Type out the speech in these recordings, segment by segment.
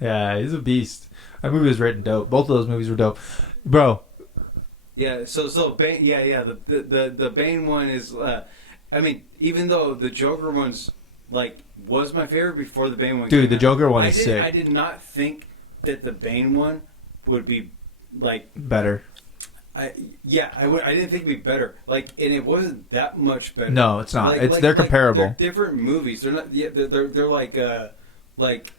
Yeah, he's a beast. That movie was written dope. Both of those movies were dope, bro. Yeah. So Bane. Yeah. The Bane one is. I mean, even though the Joker one's like was my favorite before the Bane one. Dude, the Joker one is sick. I did not think that the Bane one would be like better. I didn't think it'd be better. Like, and it wasn't that much better. No, it's not. They're comparable. They're different movies. They're not. Yeah, they're like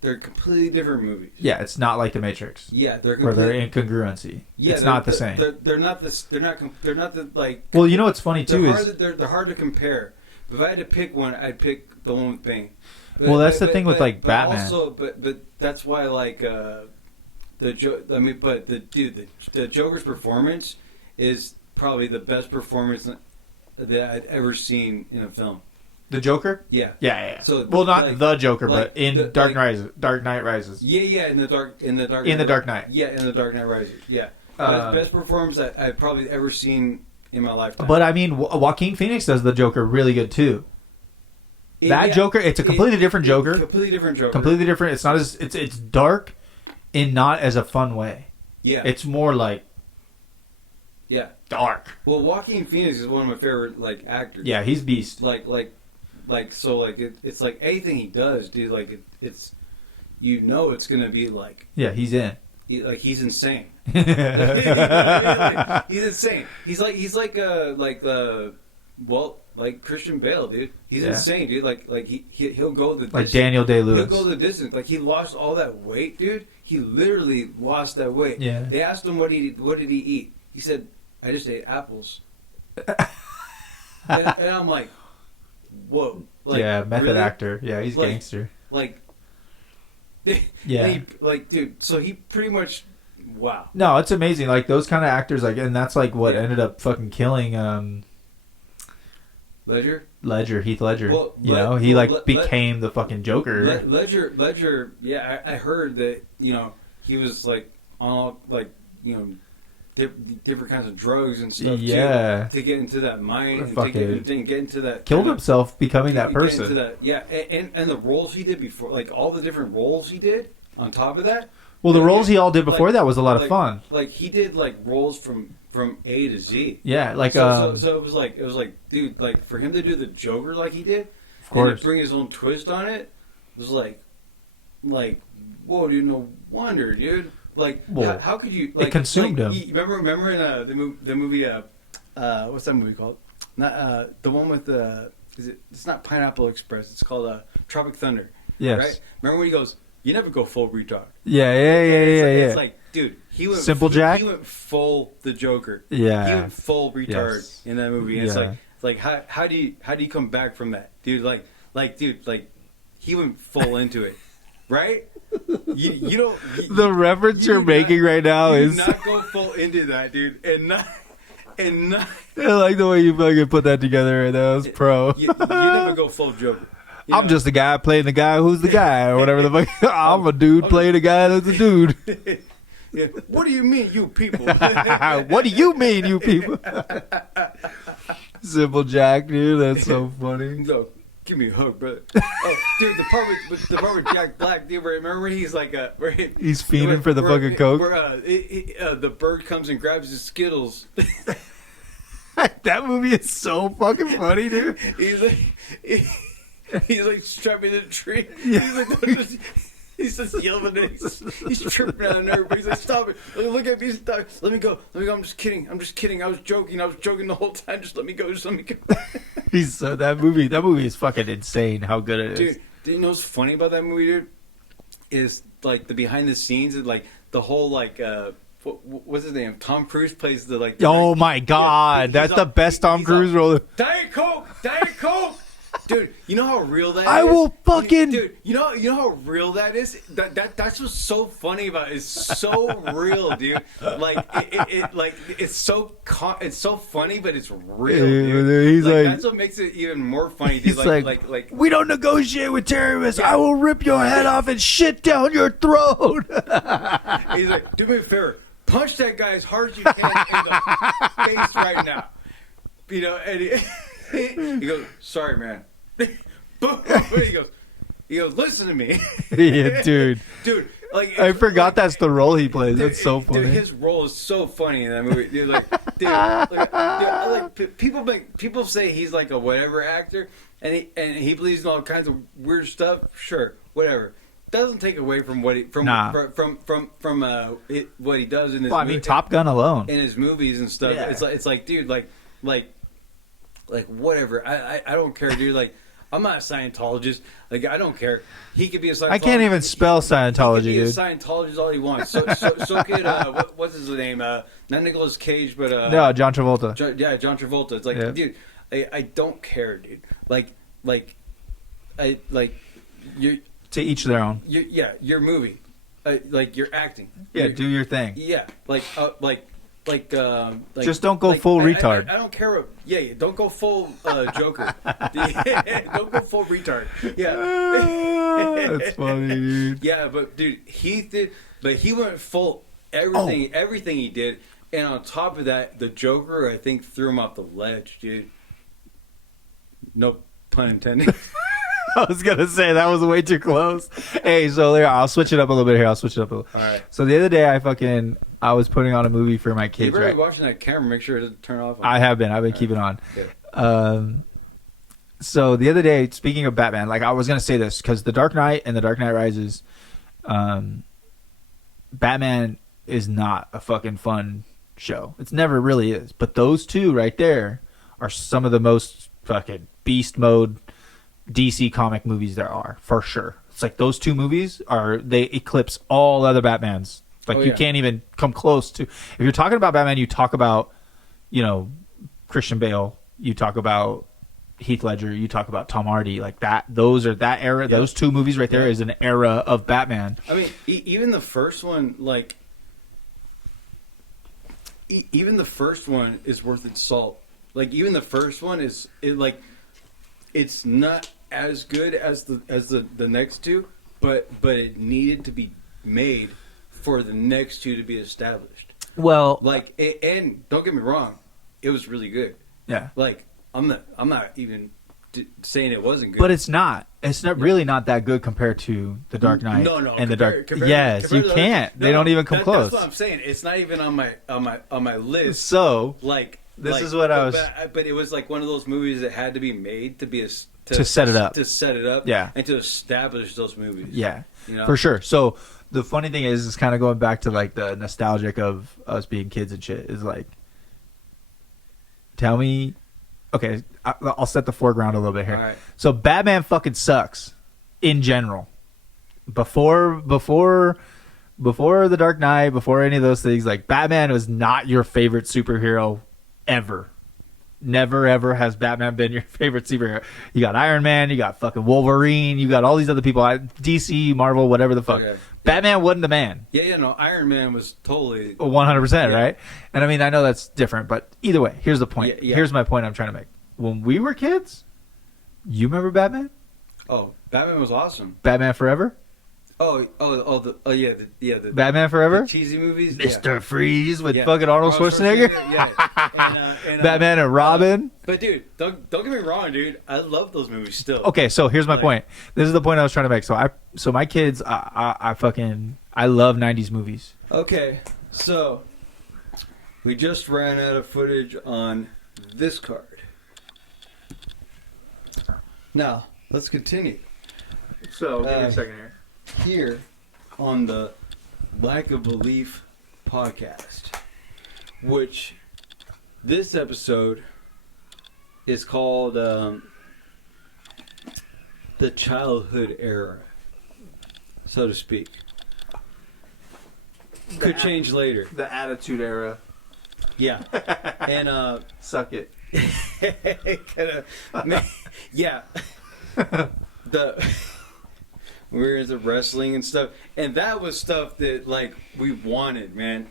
they're completely different movies. Yeah, it's not like The Matrix. Yeah, they're where they're incongruency. Yeah, it's not the same. They're not this. They're not the like. Well, you know what's funny too is they're hard to compare. But if I had to pick one, I'd pick the one with Bane. Well, that's the thing with like Batman. Also, but that's why like the Joker's performance is probably the best performance that I've ever seen in a film. The Joker? Yeah. Yeah. So, well, not like, the Joker, like but in Dark Knight Rises. Yeah, in the Dark Knight. Yeah, in the Dark Knight Rises. Yeah. Best performance I've probably ever seen in my lifetime. But I mean, Joaquin Phoenix does the Joker really good too. Joker, it's a completely different Joker. Completely different Joker. Completely different. It's not as it's dark, in not as a fun way. Yeah. It's more like. Yeah. Dark. Well, Joaquin Phoenix is one of my favorite like actors. Yeah, he's beast. It's like anything he does, dude. Like it's it's gonna be like. Yeah, he's in. He's insane. He's insane. He's like Christian Bale, dude. He's insane, dude. Like he'll go the like Daniel Day-Lewis. He'll go the distance. Like he lost all that weight, dude. He literally lost that weight. Yeah. They asked him what did he eat. He said, "I just ate apples." and I'm like, whoa. Like, yeah, method really? actor. Yeah, he's gangster. Yeah. Dude, so he pretty much, wow. No, it's amazing. Like, those kind of actors, like, and that's, like, what ended up fucking killing, Heath Ledger. Well, he became the fucking Joker. Ledger, yeah, I heard that, he was, like, on all, like, different kinds of drugs and stuff too, to get into that mind and to get into that killed himself becoming that person. Into that, yeah, and the roles he did before, like all the different roles he did on top of that. Well, the roles he all did before that was a lot of fun. Like he did like roles from A to Z. Yeah, like so it was like dude, like for him to do the Joker like he did, of course, and to bring his own twist on it, was like whoa, dude, no wonder, dude. Like, well, how could you? Like, it consumed him. Remember in the movie? What's that movie called? Not the one with the. It's not Pineapple Express. It's called Tropic Thunder. Yes. Right. Remember when he goes, "You never go full retard." Yeah. It's like, dude, he went Simple Jack. He went full the Joker. Yeah. He went full retard in that movie. And it's like how do you come back from that, dude? Like he went full into it, right? You don't. The reference you're making right now is not go full into that, dude, and not. I like the way you fucking put that together. That was pro. You never go full Joker. I'm just a guy playing the guy who's the guy, or whatever the fuck. I'm a dude playing a guy that's a dude. Yeah. What do you mean, you people? What do you mean, you people? Simple Jack, dude. That's so funny. No. Give me a hug, brother. Oh, dude, the part with Jack Black, dude. Remember when he's like, he's fiending for the fucking coke. The bird comes and grabs his Skittles. That movie is so fucking funny, dude. He's like strapped in a tree. Yeah. He's just yelling at it. He's tripping out on everybody. He's like, "Stop it! Look at me! Stop. Let me go! I'm just kidding. I was joking the whole time. Just let me go. That movie is fucking insane. How good it is. Dude, you know what's funny about that movie, dude? Is like the behind the scenes and like the whole like what's his name? Tom Cruise plays the like. Oh my god, that's the best Tom Cruise role. Diet Coke. Dude, you know how real that is? I will fucking... Dude, you know how real that is? That's what's so funny about it. It's so real, dude. Like, it's so funny, but it's real, dude. He's like... That's what makes it even more funny, dude. He's like, we don't negotiate with terrorists. Yeah. I will rip your head off and shit down your throat. He's like, do me a favor. Punch that guy as hard as you can in the face right now. And he goes, sorry, man. Boom. He He goes, listen to me. Yeah, dude. Dude, like I forgot that's the role he plays. That's so funny. Dude, his role is so funny in that movie. Dude, people say he's like a whatever actor, and he believes in all kinds of weird stuff. Sure, whatever. Doesn't take away from what he what he does in his. Well, I mean, Top Gun alone in his movies and stuff. Yeah. It's like, dude, like whatever. I don't care, dude. Like, I'm not a Scientologist. Like, I don't care. He could be a Scientologist. I can't even spell Scientology, he dude. He could be a Scientologist all he wants. So could what's his name? Not Nicolas Cage, but no, John Travolta. John Travolta. It's like, dude, I don't care, dude. You. To each their own. Your movie, like your acting. Yeah, do your thing. Yeah, just don't go full retard. I don't care. Don't go full Joker. Don't go full retard. Yeah, that's funny, dude. Yeah, but dude, he went full everything he did, and on top of that, the Joker, I think, threw him off the ledge, dude. No pun intended. I was gonna say that was way too close. Hey, so there, I'll switch it up a little bit here. All right. So the other day, I was putting on a movie for my kids. You've already watching that camera. Make sure it doesn't turn off. I have been. I've been keeping on. Good. So the other day, speaking of Batman, like I was gonna say this because The Dark Knight and The Dark Knight Rises, Batman is not a fucking fun show. It's never really is. But those two right there are some of the most fucking beast mode DC comic movies there are, for sure. It's like those two movies they eclipse all other Batmans. Like you can't even come close to. If you're talking about Batman, you talk about, Christian Bale, you talk about Heath Ledger, you talk about Tom Hardy, like that. Those are that era. Yep. Those two movies right there is an era of Batman. I mean, even the first one, like, even the first one is worth its salt. Like, even the first one it's not as good as the next two, but it needed to be made for the next two to be established. Well, like, and don't get me wrong, it was really good. Yeah. Like, I'm not even saying it wasn't good, but it's not. It's not really not that good compared to The Dark Knight. No, and The Dark. Yes, you can't. They don't even come close. That's what I'm saying. It's not even on my list. So This is what I was. But it was like one of those movies that had to be made to set it up. To set it up. Yeah. And to establish those movies. Yeah. For sure. So the funny thing is kind of going back to like the nostalgic of us being kids and shit is like, tell me, okay, I'll set the foreground a little bit here. All right. So Batman fucking sucks in general. Before The Dark Knight, before any of those things, like Batman was not your favorite superhero ever. Never ever has Batman been your favorite superhero. You got Iron Man, you got fucking Wolverine, you got all these other people, DC, Marvel, whatever the fuck. Okay. Batman wasn't the man. Yeah, no, Iron Man was totally 100%, right? And I mean, I know that's different, but either way, here's the point. Yeah. Here's my point I'm trying to make. When we were kids, you remember Batman? Oh, Batman was awesome. Batman Forever? The Batman Forever, the cheesy movies, Mr. Freeze with fucking Arnold Schwarzenegger, and Batman and Robin. But dude, don't get me wrong, dude. I love those movies still. Okay, so here's my point. This is the point I was trying to make. So my kids, I love '90s movies. Okay, so we just ran out of footage on this card. Now let's continue. So give me a second here. Here on the Lack of Belief podcast, which this episode is called the childhood era, so to speak. Could change later. The attitude era. Yeah. And suck it. Yeah. We were into wrestling and stuff, and that was stuff that like we wanted, man.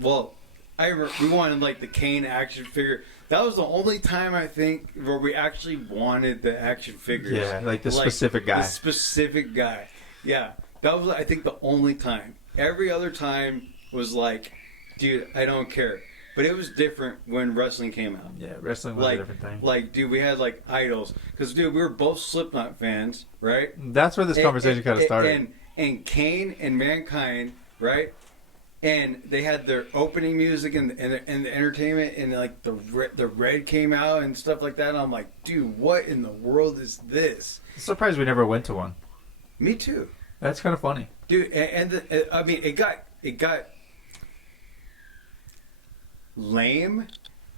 Well, we wanted like the Kane action figure. That was the only time I think where we actually wanted the action figures. Yeah, like the specific guy. The specific guy. Yeah, that was I think the only time. Every other time was like, dude, I don't care. but it was different when wrestling came out. Yeah, wrestling was a different thing. Like, dude, we had like idols because, dude, we were both Slipknot fans, right? That's where this conversation kind of started. And Kane and Mankind, right? And they had their opening music and the entertainment, and like the Red came out and stuff like that. And I'm like, dude, what in the world is this? I'm surprised we never went to one. Me too. That's kind of funny, dude. I mean, it got lame.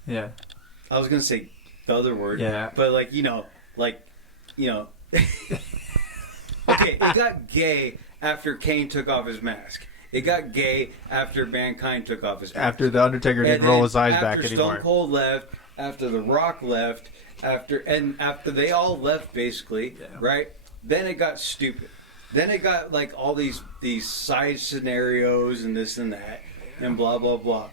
Yeah. I was gonna say the other word. Yeah. But okay, it got gay after Kane took off his mask. It got gay after Mankind took off his mask. After the Undertaker didn't roll his eyes back anymore. After Stone Cold left, after The Rock left, after they all left, basically, right? Then it got stupid. Then it got like all these side scenarios and this and that and blah blah blah.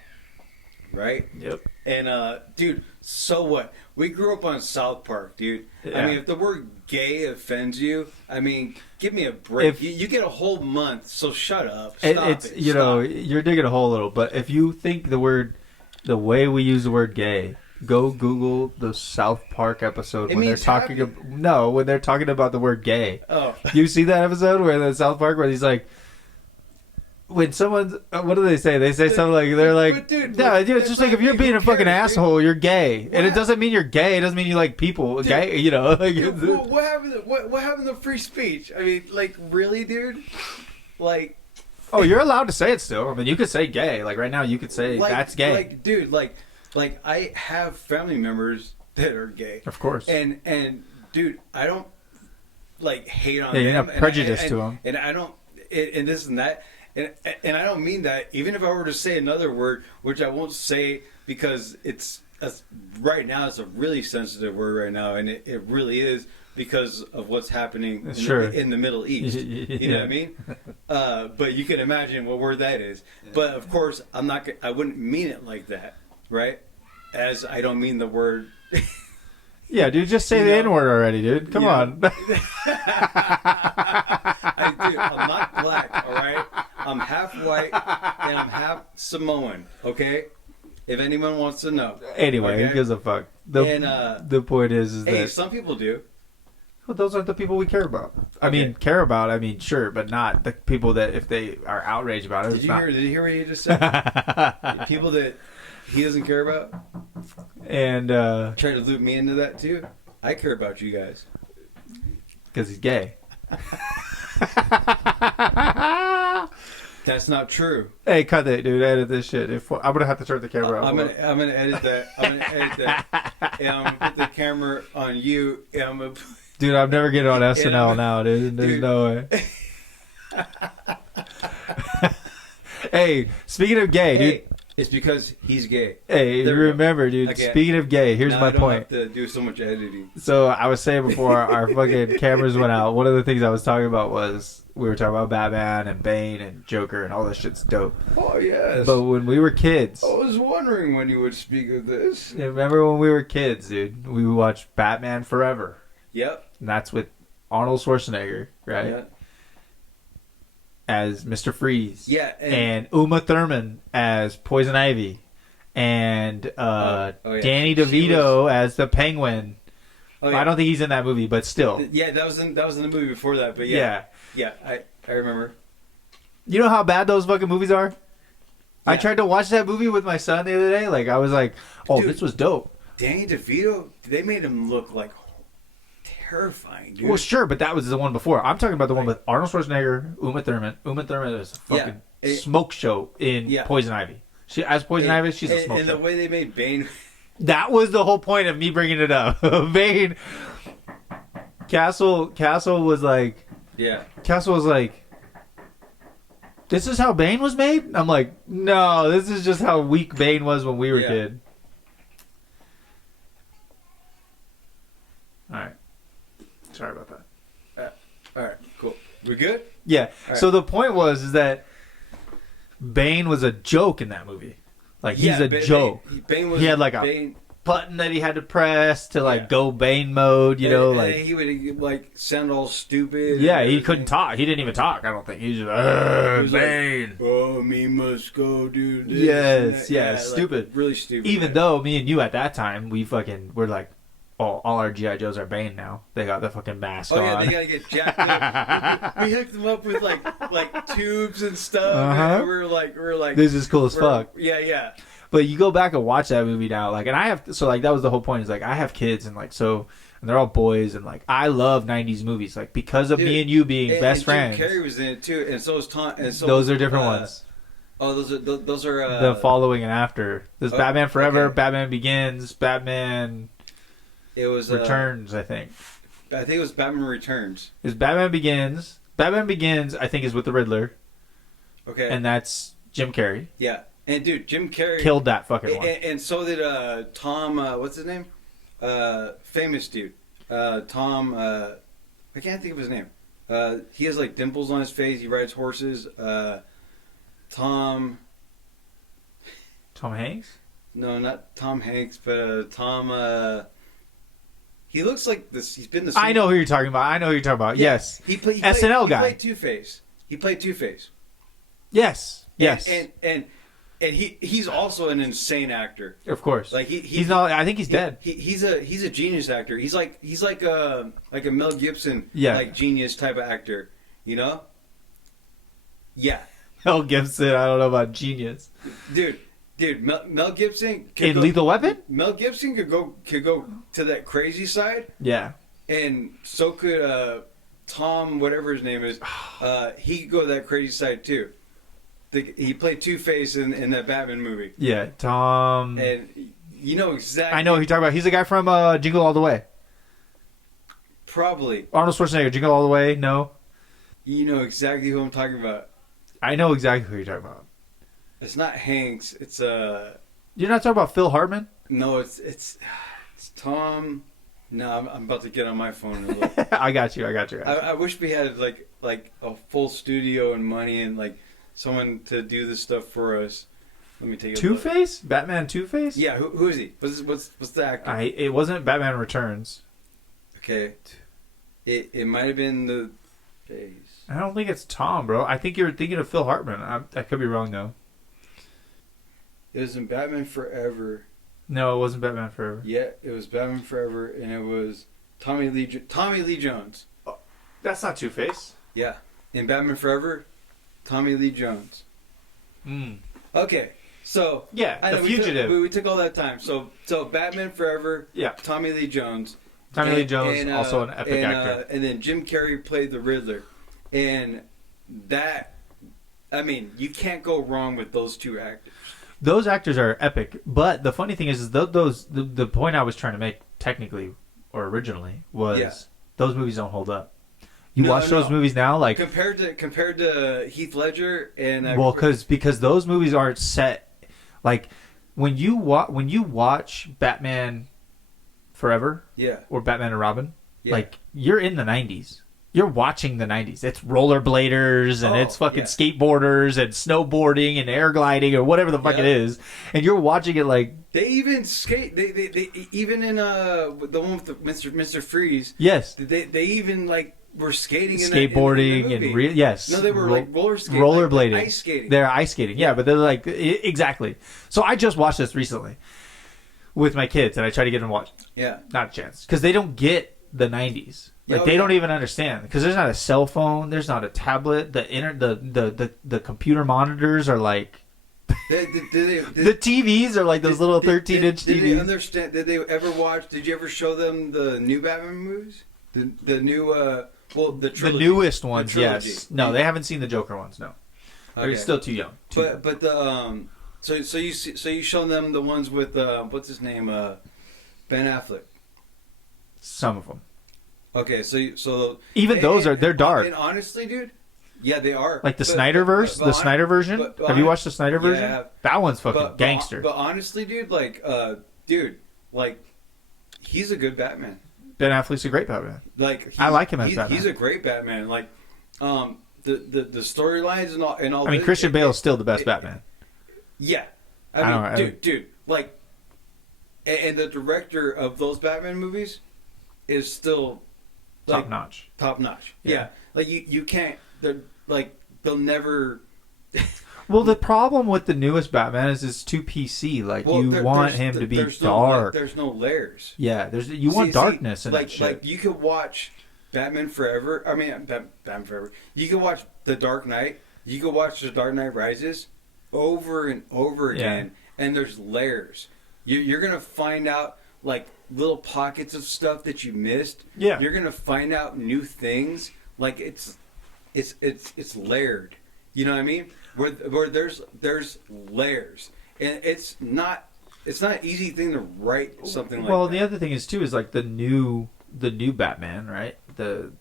Right? Yep. And dude, so what? We grew up on South Park, dude. Yeah. I mean, if the word gay offends you, I mean, give me a break. You get a whole month, so shut up. Stop it. You know, you're digging a hole a little, but if you think the way we use the word gay, go Google the South Park episode when they're talking about the word gay. Oh. You see that episode where the South Park where he's like, when someone's, what do they say? They say something like, they're like, it's just like if you're being a fucking asshole, you're gay. And it doesn't mean you're gay. It doesn't mean you like people. Dude, gay, you know. What happened to free speech? I mean, like, really, dude? Like. Oh, you're allowed to say it still. I mean, you could say gay. Like, right now, you could say that's gay. Like, dude, like I have family members that are gay. Of course. And dude, I don't, like, hate on them. Yeah, you're not prejudiced to them. And I don't, and this and that. And I don't mean that. Even if I were to say another word, which I won't say because right now it's a really sensitive word right now, and it really is because of what's happening in the Middle East. You know what I mean? But you can imagine what word that is. But of course, I wouldn't mean it like that, right? As I don't mean the word. Yeah, dude, just say the N-word already, dude. Come on. I'm not black, all right? I'm half white and I'm half Samoan, okay? If anyone wants to know. Anyway, who gives a fuck? The point is that... Hey, some people do. Well, those aren't the people we care about. I mean, sure, but not the people that if they are outraged about it. Did you hear what he just said? People that he doesn't care about? And... Try to loop me into that, too? I care about you guys. Because he's gay. That's not true. Hey, cut that, dude. Edit this shit. I'm gonna have to turn the camera off. I'm gonna edit that. I'm gonna edit that. And I'm gonna put the camera on you. And dude, I'm never getting on SNL now, dude. There's no way. Hey, speaking of gay, dude. It's because he's gay. Hey, remember, dude. Speaking of gay, here's my point. I don't have to do so much editing. So I was saying before our fucking cameras went out, one of the things I was talking about was we were talking about Batman and Bane and Joker and all this shit's dope. Oh, yes. But when we were kids... I was wondering when you would speak of this. Remember when we were kids, dude? We watched Batman Forever. Yep. And that's with Arnold Schwarzenegger, right? Yeah. As Mr. Freeze. Yeah. And Uma Thurman as Poison Ivy. And Danny DeVito as the Penguin. Oh, yeah. I don't think he's in that movie, but still. Yeah, that was in the movie before that, but yeah. Yeah, I remember. You know how bad those fucking movies are? Yeah. I tried to watch that movie with my son the other day. Like, I was like, dude, this was dope. Danny DeVito, they made him look like terrifying, dude. Well, sure, but that was the one before. I'm talking about the one with Arnold Schwarzenegger, Uma Thurman. Uma Thurman is a fucking smoke show in Poison Ivy. As Poison Ivy, she's a smoke show. And the way they made Bane... That was the whole point of me bringing it up. Bane... Castle was like... Yeah. Castle was like... This is how Bane was made? I'm like, no, this is just how weak Bane was when we were kid. Alright. Sorry about that. Alright, cool. We good? Yeah. Right. So the point was that Bane was a joke in that movie. Like, he's a joke. Bane was, he had like Bane, button that he had to press to like go Bane mode, you know, like he would like sound all stupid. Yeah, he couldn't talk. He didn't even talk. I don't think he was just Bane. Like, oh, me must go do this. Yes, stupid, like, really stupid. Even though me and you at that time, we're like, all our GI Joes are Bane now. They got the fucking mask on. Oh yeah, they gotta get jacked up. we hooked them up with like tubes and stuff. And we're like, this is cool as fuck. Yeah. But you go back and watch that movie now, like, and I have that was the whole point. Is like I have kids and like and they're all boys and like I love '90s movies, like because of me and you being best friends. Jim Carrey was in it too, and so is Tom. And so those are different ones. Oh, those are the following and after. There's Batman Forever, Batman Begins, Batman. It was Returns, I think. I think it was Batman Returns. It's Batman Begins. Batman Begins, I think, is with the Riddler. Okay. And that's Jim Carrey. Yeah. And dude, Jim Carrey killed that fucking one. And so did Tom. What's his name? Famous dude. Tom. I can't think of his name. He has like dimples on his face. He rides horses. Tom Hanks? No, not Tom Hanks, but Tom. He looks like this. He's been the. I know who you're talking about. Yeah. Yes. He SNL guy. He played Two-Face. Yes. And he's also an insane actor. Of course. Like he's not. I think he's dead. He's a genius actor. He's like a Mel Gibson like genius type of actor. You know? Yeah. Mel Gibson. I don't know about genius. Dude, Mel Gibson in Lethal Weapon. Mel Gibson could go to that crazy side. Yeah. And so could Tom, whatever his name is. He could go to that crazy side too. He played Two-Face in that Batman movie. Yeah, Tom. And you know exactly. I know who you're talking about. He's the guy from Jingle All the Way. Probably. Arnold Schwarzenegger, Jingle All the Way. No. You know exactly who I'm talking about. I know exactly who you're talking about. It's not Hanks. It's You're not talking about Phil Hartman? No, it's Tom. No, I'm about to get on my phone and look. I got you. I wish we had like a full studio and money and like someone to do this stuff for us. Let me take a Two-Face? Batman Two-Face? Yeah, who is he? What's the actor? It wasn't Batman Returns. Okay. It might have been the face. I don't think it's Tom, bro. I think you're thinking of Phil Hartman. I could be wrong though. It was in Batman Forever. No, it wasn't Batman Forever. Yeah, it was Batman Forever, and it was Tommy Lee Jones. Oh, that's not Two-Face. Yeah, in Batman Forever, Tommy Lee Jones. Okay, so The Fugitive. We took all that time. So Batman Forever. Yeah. Tommy Lee Jones. Lee Jones, also an epic actor. And then Jim Carrey played the Riddler, and that, I mean, you can't go wrong with those two actors. Those actors are epic, but the funny thing is the point I was trying to make technically or originally was those movies don't hold up. You watch those movies now, like compared to Heath Ledger and because those movies aren't set like when you watch Batman Forever, or Batman and Robin, like you're in the 90s. You're watching the 90s. It's rollerbladers and it's fucking skateboarders and snowboarding and air gliding or whatever the fuck it is. And you're watching it like... They even skate. They even in the one with Mr. Freeze. Yes. They even like were skating skateboarding in and yes. No, they were like roller skating. Rollerblading. Like ice skating. They're ice skating. Yeah, but they're like... Exactly. So I just watched this recently with my kids and I try to get them to watch. Yeah. Not a chance. Because they don't get the 90s. Like they don't even understand because there's not a cell phone, there's not a tablet. The computer monitors are like the TVs are like those little 13-inch TVs. Did they understand? Did they ever watch? Did you ever show them the new Batman movies? The new the trilogy. The newest ones, yes. No, they haven't seen the Joker ones. No, they're still too young. But the so you show them the ones with what's his name Ben Affleck. Some of them. Okay, so even those they're dark. And honestly, dude, yeah, they are. Like the Snyderverse, the Snyder version. Have you watched the Snyder version? Yeah, that one's fucking gangster. But honestly, dude, like, he's a good Batman. Ben Affleck's a great Batman. Like, I like him as Batman. He's a great Batman. Like, the storylines and all. I mean, Christian Bale is still the best Batman. Yeah, I mean, dude, like. And the director of those Batman movies is still like, top notch. Yeah. Like you can't. They'll never. Well, the problem with the newest Batman is it's too PC. Like you want him to be dark. There's no layers. Yeah, you want darkness in that shit. Like you could watch Batman Forever. I mean, Batman Forever. You could watch The Dark Knight. You could watch The Dark Knight Rises over and over again, and there's layers. You're gonna find out like little pockets of stuff that you missed. Yeah, you're gonna find out new things. Like it's layered. You know what I mean? Where there's layers, and it's not an easy thing to write something like that. Well, the other thing is too is like the new Batman, right? The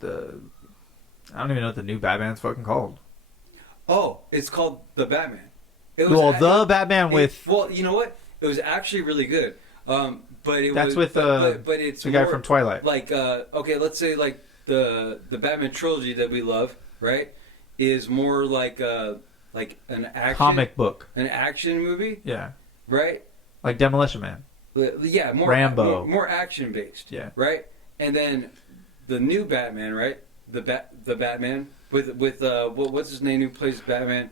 I don't even know what the new Batman's fucking called. Oh, it's called The Batman. The Batman with. Well, you know what? It was actually really good. But it's the guy from Twilight. Like okay, let's say like the Batman trilogy that we love, right? Is more like an action comic book, an action movie. Yeah. Right. Like Demolition Man. Yeah, more Rambo, more action based. Yeah. Right. And then the new Batman, right? The Batman with what's his name who plays Batman?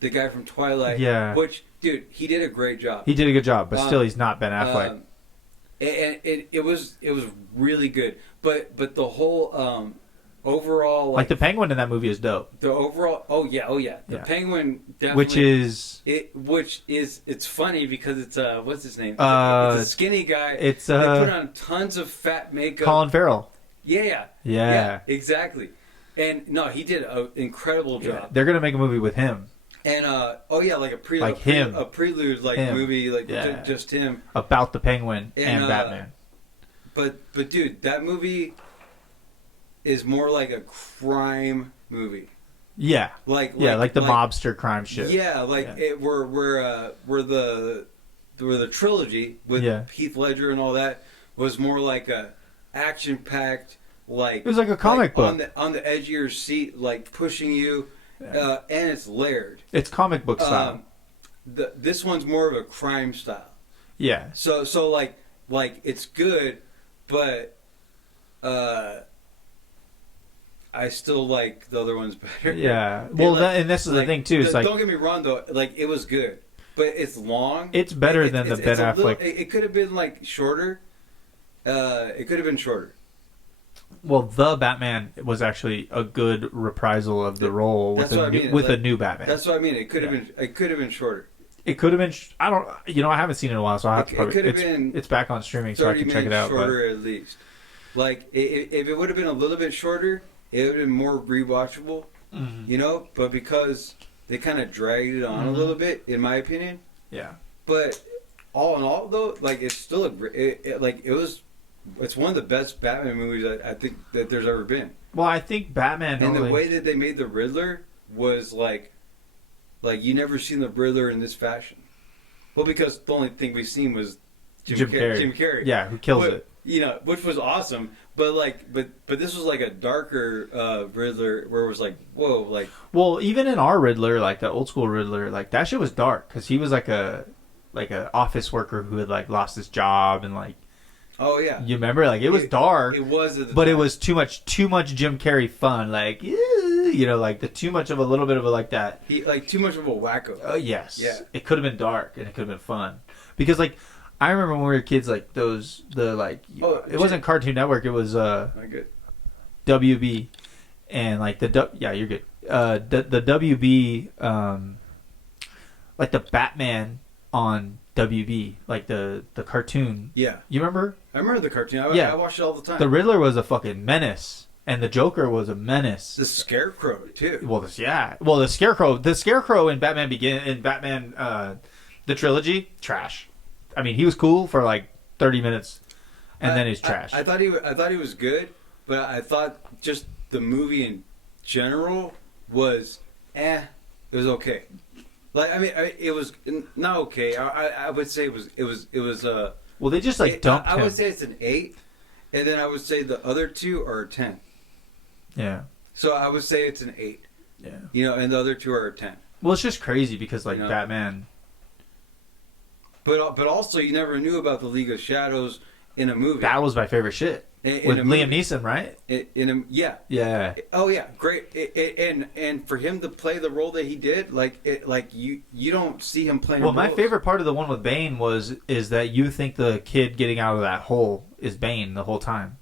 The guy from Twilight. Yeah. Which, dude, he did a great job. He did a good job, but still, he's not Ben Affleck. And it was really good, but the whole overall like the Penguin in that movie is dope. The overall, the Penguin definitely, it's funny because it's what's his name? It's a skinny guy. They put on tons of fat makeup. Colin Farrell. Yeah, exactly. And no, he did an incredible job. Yeah. They're gonna make a movie with him. And like a prelude, him. movie, like just him about the Penguin and Batman. But dude, that movie is more like a crime movie. Yeah, like the mobster crime shit. Yeah, where the trilogy with Heath Ledger and all that was more like a action packed, like it was like a comic book on the edge of your seat, like pushing you. And it's layered. It's comic book style. This one's more of a crime style. Yeah. So like it's good, but I still like the other ones better. Yeah. Well, and this is the thing too. It's like, don't get me wrong though. Like it was good, but it's long. It's better than the Ben Affleck. It could have been like shorter. It could have been shorter. Well, the Batman was actually a good reprisal of the role with a new Batman. That's what I mean. It could have been. It could have been shorter. It could have been. I don't. I haven't seen it in a while, so I have to. Probably, it could have been. It's back on streaming, so I can check it out. Shorter at least. Like if it would have been a little bit shorter, it would have been more rewatchable. Mm-hmm. But because they kind of dragged it on a little bit, in my opinion. Yeah. But all in all, though, like it's still it's one of the best Batman movies I think that there's ever been. Well, I think Batman and the way that they made the Riddler was like you never seen the Riddler in this fashion. Well, because the only thing we've seen was Jim Carrey. Yeah, who kills it. Which was awesome. But this was like a darker Riddler where it was like, whoa, like. Well, even in our Riddler, like the old school Riddler, like that shit was dark because he was like a office worker who had like lost his job and like. Oh yeah, you remember? Like it was dark. It was, but it was too much Jim Carrey fun. Like like the too much of a little bit of a like that. He like too much of a wacko. Oh yes, yeah. It could have been dark and it could have been fun because like I remember when we were kids, like it wasn't Cartoon Network. It was not good. WB, and like you're good. The WB like the Batman on WB, like the cartoon. Yeah. You remember? I remember the cartoon. I watched it all the time. The Riddler was a fucking menace. And the Joker was a menace. The Scarecrow, too. Well, the Scarecrow in Batman, the trilogy, trash. I mean, he was cool for like 30 minutes, and then he's trash. I thought he was good, but I thought just the movie in general was, it was okay. Like it was not okay. I would say it was. Well, they just like dumped him. I would say it's an 8, and then I would say the other two are a 10. Yeah. So I would say it's an 8. Yeah. And the other two are a 10. Well, it's just crazy because like Batman. But also, you never knew about the League of Shadows in a movie. That was my favorite shit. With Liam Neeson, right? Yeah. Oh yeah, great. And for him to play the role that he did, you don't see him playing. Well, my favorite part of the one with Bane is that you think the kid getting out of that hole is Bane the whole time,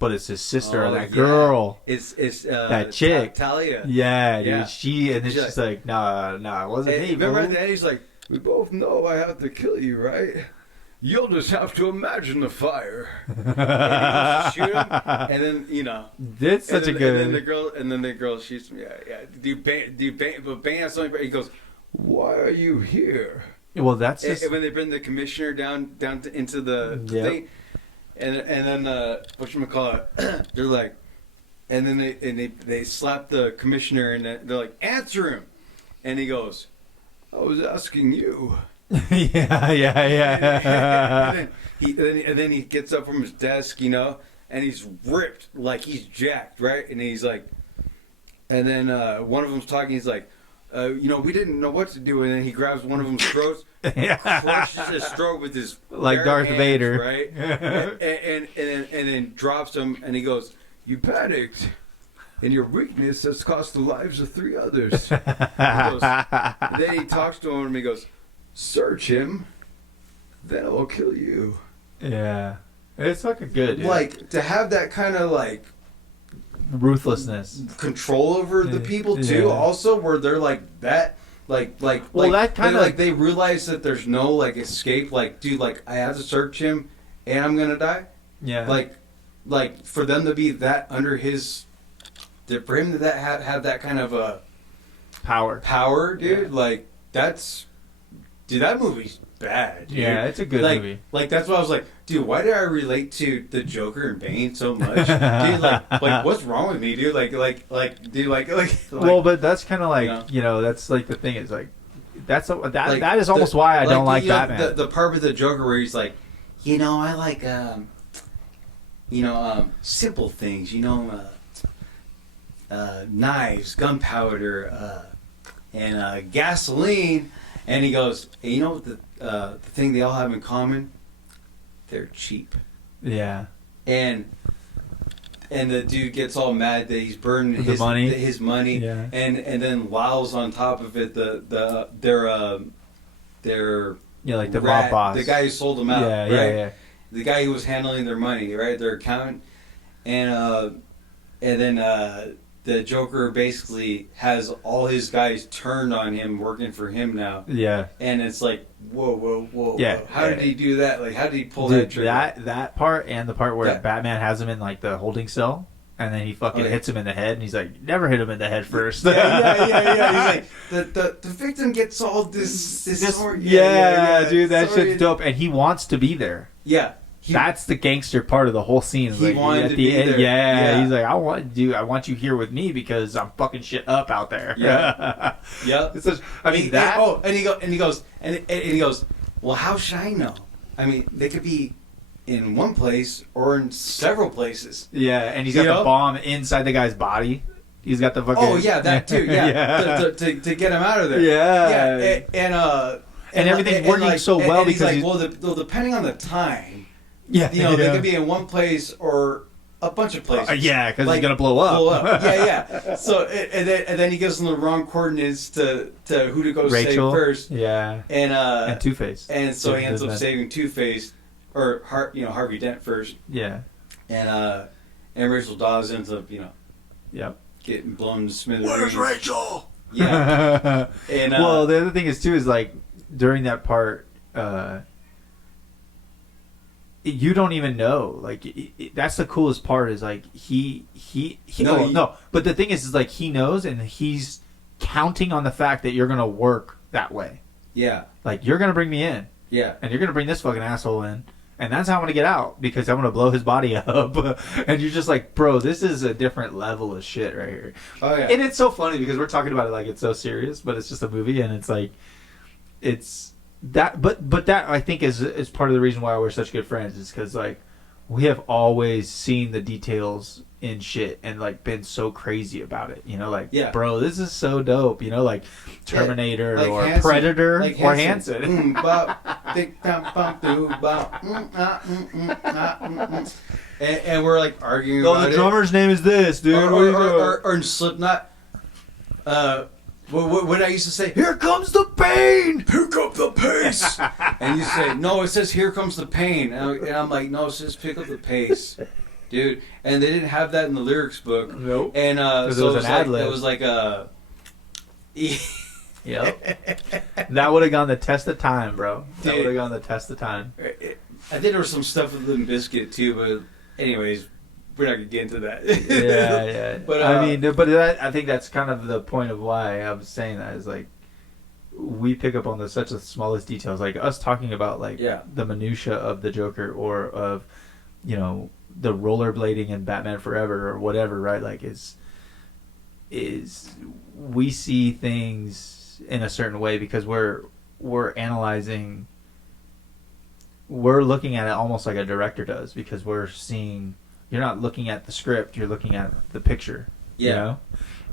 but it's his sister, that girl. It's that chick, Talia. Yeah, dude. She and then she's like, nah, it wasn't me. Remember at the end, he's like, we both know I have to kill you, right? You'll just have to imagine the fire. And he goes to shoot him, and then That's such a good. And then the girl shoots him. Yeah. Do Bane? But Bane has something. He goes, "Why are you here?" Well, that's just... when they bring the commissioner down into the thing, and then whatchamacallit, they're like, and then they slap the commissioner, and they're like, "Answer him," and he goes, "I was asking you." yeah. And then he gets up from his desk, and he's ripped, like he's jacked, right? And he's like, and then one of them's talking. He's like, we didn't know what to do. And then he grabs one of them's throats, crushes his throat with his like Darth hands, Vader, right? and then drops him. And he goes, "You panicked. And your weakness has cost the lives of 3 others." Then he talks to him and he goes, "Search him, then I will kill you." Yeah. It's fucking good, dude. Like, to have that kind of, like... ruthlessness. Control over the people, too, also, where they're, like, that... that kind of... Like, they realize that there's no, like, escape. Like, dude, like, I have to search him, and I'm gonna die. Yeah. Like for them to be that under his... For him to have that kind of a... Power, dude. Yeah. Like, that's... Dude, that movie's bad, dude. Yeah, it's a good movie. Like, that's why I was like, dude, why did I relate to the Joker and Bane so much? Dude, like, what's wrong with me, dude? Well, but that's kind of like, that's like the thing is like, that is almost why I don't like Batman. The part with the Joker where he's like, I like, simple things, knives, gunpowder, and gasoline. And he goes, hey, you know what the thing they all have in common? They're cheap. Yeah. And the dude gets all mad that he's burning his money. Yeah. And then Lyle's on top of it. Their like the mob boss, the guy who sold them out. Yeah, right? yeah. The guy who was handling their money, right? Their accountant. And then the Joker basically has all his guys turned on him, working for him now. Yeah. And it's like, whoa. Yeah. How did he do that? Like, how did he pull that trigger? That part and the part where Batman has him in, like, the holding cell, and then he fucking hits him in the head, and he's like, never hit him in the head first. Yeah. He's like, the victim gets all this dude, that shit's dope. And he wants to be there. Yeah. That's the gangster part of the whole scene. He wanted to be there. Yeah, he's like, I want you here with me because I'm fucking shit up out there. Yeah, yep. And he goes, well, how should I know? I mean, they could be in one place or in several places. Yeah, and he's got the bomb inside the guy's body. He's got the fucking... Oh, yeah, that too, yeah. To get him out of there. Yeah. And everything's working so well because... He's like, well, depending on the time... Yeah, they could be in one place or a bunch of places. Because he's gonna blow up. Yeah. So and then he gives them the wrong coordinates to who to go Rachel, save first. Yeah, and Two-Face. And so he ends up saving Two-Face or Harvey Dent first. Yeah, and Rachel Dawes ends up getting blown to smithereens. Where's Rachel? Yeah. And well, the other thing is too is like during that part. You don't even know. Like that's the coolest part. Is like But the thing is like he knows, and he's counting on the fact that you're gonna work that way. Yeah. Like you're gonna bring me in. Yeah. And you're gonna bring this fucking asshole in, and that's how I'm gonna get out because I'm gonna blow his body up. And you're just like, bro, this is a different level of shit right here. Oh yeah. And it's so funny because we're talking about it like it's so serious, but it's just a movie, and it's like, it's. That but that I think is part of the reason why we're such good friends is because like we have always seen the details in shit and like been so crazy about it, bro, this is so dope, like Terminator or Hanson, Predator like or Hanson. And we're like arguing No, about the drummer's name is this, dude. Or in Slipknot. What I used to say, here comes the pain! pick up the pace. And you say, no, it says here comes the pain. And I'm like, no, it says pick up the pace. Dude. And they didn't have that in the lyrics book. Nope. And so it was an ad-lib. It was like Yep. That would have gone the test of time, bro. That would have gone the test of time. I think there was some stuff with Limp Bizkit too, but anyways, we're not gonna get into that. Yeah. But I think that's kind of the point of why I was saying that is like we pick up on such the smallest details, like us talking about like the minutia of the Joker or of the rollerblading in Batman Forever or whatever, right? Like is we see things in a certain way because we're analyzing. We're looking at it almost like a director does because we're seeing. You're not looking at the script. You're looking at the picture. Yeah. You know?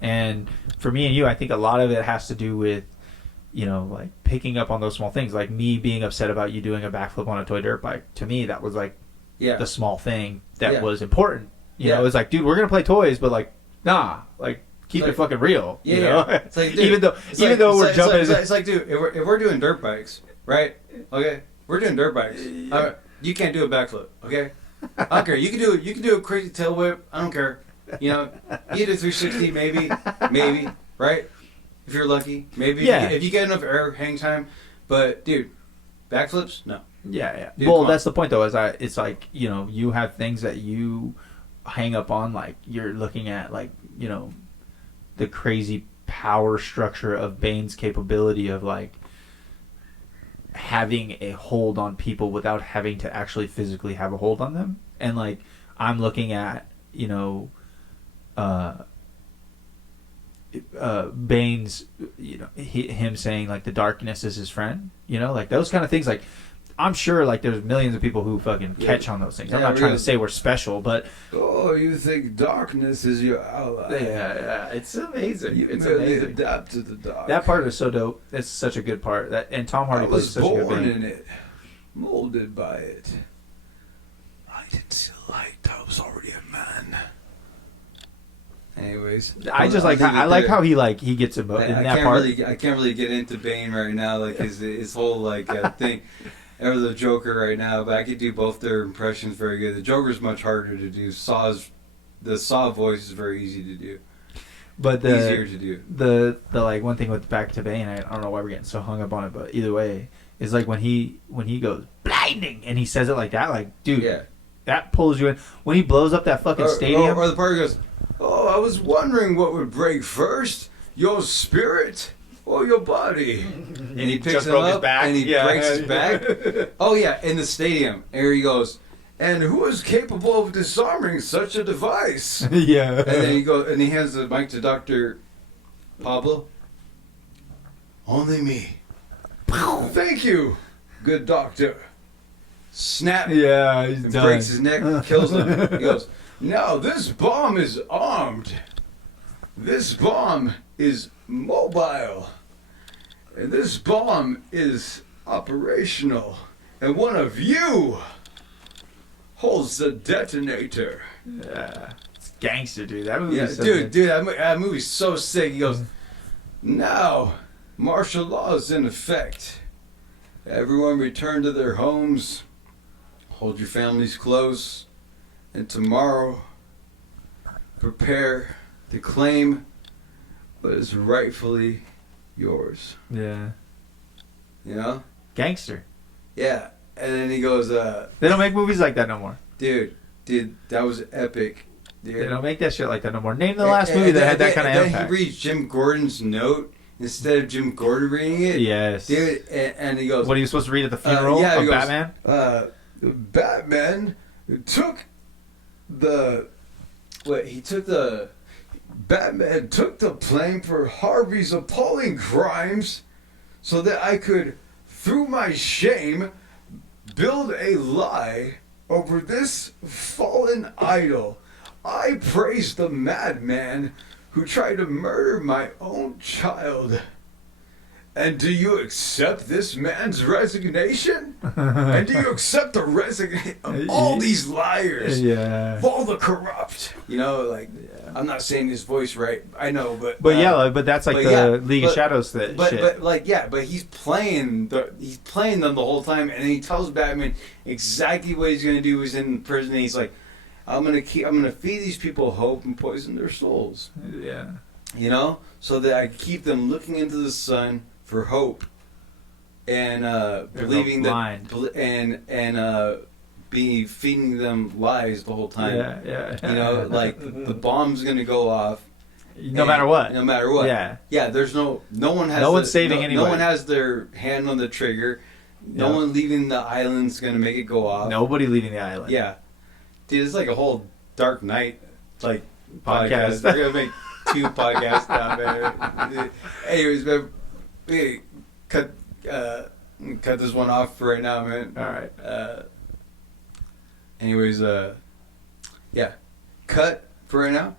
And for me and you, I think a lot of it has to do with, like picking up on those small things. Like me being upset about you doing a backflip on a toy dirt bike. To me, that was like the small thing that was important. You know, it's like, dude, we're gonna play toys, but like, nah, like keep it fucking real. Yeah. You know? It's like, dude, even though we're jumping. It's like, dude, if we're doing dirt bikes, right? Okay, we're doing dirt bikes. You can't do a backflip. Okay. I don't care. You can do a crazy tail whip. I don't care. You can do 360 maybe, right? If you're lucky, maybe. Yeah. If you get enough air hang time, but dude, backflips, no. Yeah. Dude, well, that's the point though. It's like you have things that you hang up on, like you're looking at like the crazy power structure of Bane's capability of like having a hold on people without having to actually physically have a hold on them. And like I'm looking at Bane's him saying like the darkness is his friend, like those kind of things. Like I'm sure like there's millions of people who fucking catch on those things. I'm not trying to say we're special, but you think darkness is your ally. Yeah, it's amazing. It's amazing. Adapt to the dark. That part is so dope. It's such a good part. And Tom Hardy plays such a good Bane. I was born in it, molded by it. I didn't see the light. I was already a man. Anyways, I just like how he gets in that part. I can't really get into Bane right now, like his whole like thing. Or the Joker right now, but I could do both their impressions very good. The Joker's much harder to do. The Saw voice is very easy to do. But easier to do. The like one thing with back to Bane, I don't know why we're getting so hung up on it, but either way, is like when he goes blinding and he says it like that, like dude, that pulls you in. When he blows up that fucking stadium, or the part he goes, "Oh, I was wondering what would break first, your spirit or your body." And he picks him up and he breaks his back. Oh yeah, in the stadium, and he goes, "And who is capable of disarming such a device?" Yeah. And then he goes and he hands the mic to Dr. Pablo. "Only me." "Thank you, good doctor." Snap. Yeah, he's done. Breaks his neck, kills him. He goes, "Now this bomb is armed. This bomb is mobile. And this bomb is operational. And one of you holds the detonator." Yeah. It's gangster, dude. That movie that movie's so sick. He goes, "Now, martial law is in effect. Everyone return to their homes. Hold your families close. And tomorrow, prepare to claim what is rightfully yours." Yeah. Gangster. Yeah. And then he goes, they don't make movies like that no more. Dude, that was epic. Dude. They don't make that shit like that no more. Name the last movie that had that kind of impact. Then he reads Jim Gordon's note instead of Jim Gordon reading it. Yes. Dude, and he goes, what are you supposed to read at the funeral of Batman? Batman took the blame for Harvey's appalling crimes so that I could, through my shame, build a lie over this fallen idol. I praise the madman who tried to murder my own child. And do you accept this man's resignation? And do you accept the resignation of all these liars? Yeah. Of all the corrupt? You know, like, I'm not saying his voice right. I know, but... But that's like the League of Shadows shit. But he's playing them the whole time, and he tells Batman exactly what he's going to do. He's in prison, and he's like, I'm going to feed these people hope and poison their souls. Yeah. You know? So that I keep them looking into the sun for hope, and believing that, and be feeding them lies the whole time. Yeah. You know, like the bomb's gonna go off, no matter what. No matter what. Yeah. There's no one's saving anybody. No one has their hand on the trigger. No one leaving the island's gonna make it go off. Nobody leaving the island. Yeah, dude, it's like a whole Dark Knight like podcast. They're gonna make 2 podcasts down there. Anyways, man. Hey, cut this one off for right now, man. All right. Anyways, yeah, cut for right now.